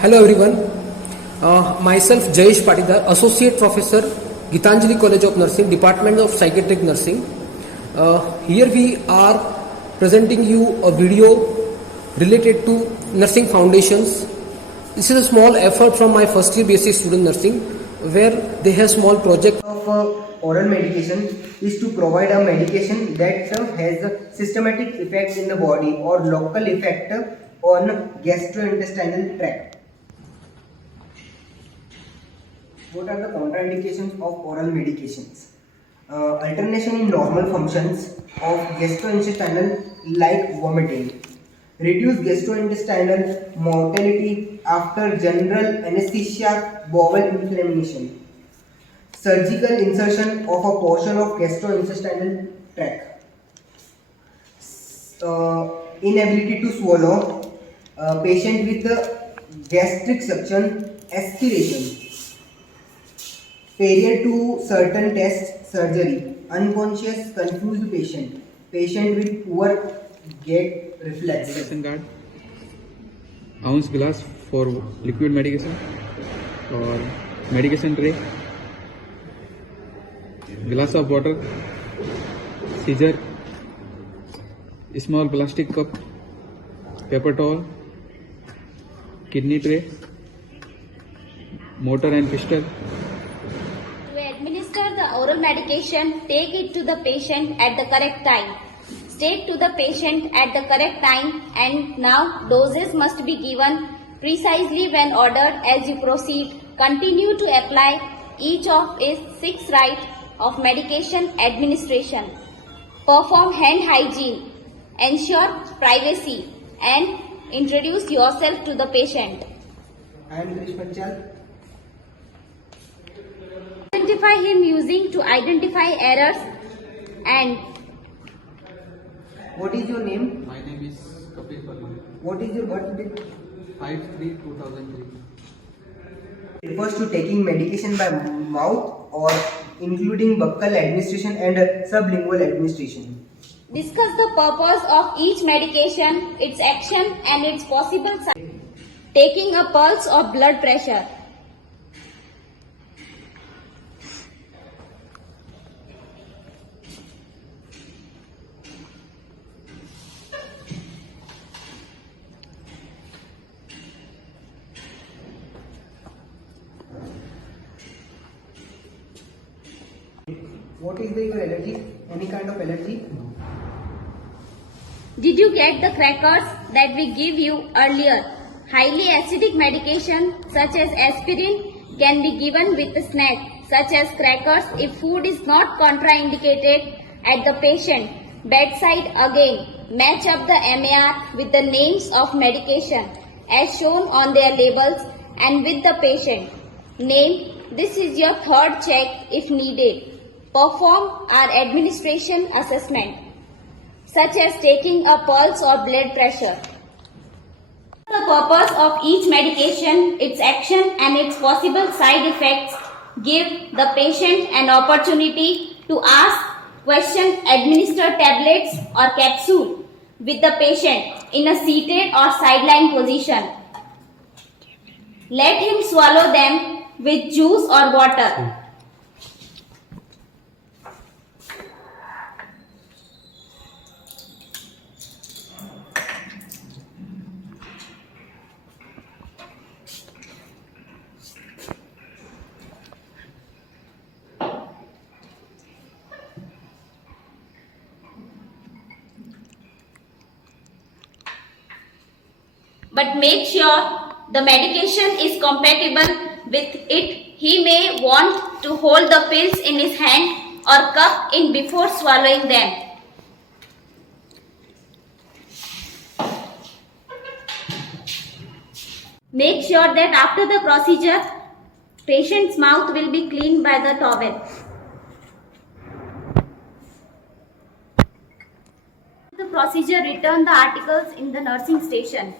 Hello everyone, myself Jayesh Patidar, Associate Professor, Gitanjali College of Nursing, Department of Psychiatric Nursing. Here we are presenting you a video related to nursing foundations. This is a small effort from my first year basic student nursing, where they have small project of oral medication is to provide a medication that has a systematic effect in the body or local effect on gastrointestinal tract. What are the contraindications of oral medications? Alternation in normal functions of gastrointestinal like vomiting, reduced gastrointestinal mortality after general anesthesia, bowel inflammation, surgical insertion of a portion of gastrointestinal tract, inability to swallow, patient with gastric suction, aspiration, failure to certain tests, surgery, unconscious, confused patient, patient with poor gait reflex. Medication card, ounce glass for liquid medication or medication tray, glass of water, scissor, small plastic cup, paper towel, kidney tray, mortar and pestle. To administer the oral medication, take it to the patient at the correct time. State to the patient at the correct time, and now doses must be given precisely when ordered. As you proceed, continue to apply each of its 6 rites of medication administration. Perform hand hygiene, ensure privacy, and introduce yourself to the patient. I am Krish Panchal. Identify him using to identify errors. And What is your name? My name is Kapil Parmar. What is your birth date? 5/3/2003. Refers to taking medication by mouth or including buccal administration and sublingual administration. discuss the purpose of each medication, its action and its possible side. Taking a pulse or blood pressure. What is your allergy? Any kind of allergy? Did you get the crackers that we gave you earlier? Highly acidic medication such as aspirin can be given with a snack such as crackers if food is not contraindicated at the patient bedside. Again, match up the MAR with the names of medication as shown on their labels and with the patient name. This is your third check if needed. Perform our administration assessment, such as taking a pulse or blood pressure. The purpose of each medication, its action and its possible side effects. Give the patient an opportunity to ask questions. Administer tablets or capsule with the patient in a seated or sideline position. Let him swallow them with juice or water. But make sure the medication is compatible with it. He may want to hold the pills in his hand or cup in before swallowing them. Make sure that after the procedure, patient's mouth will be cleaned by the towel. The procedure, return the articles in the nursing station.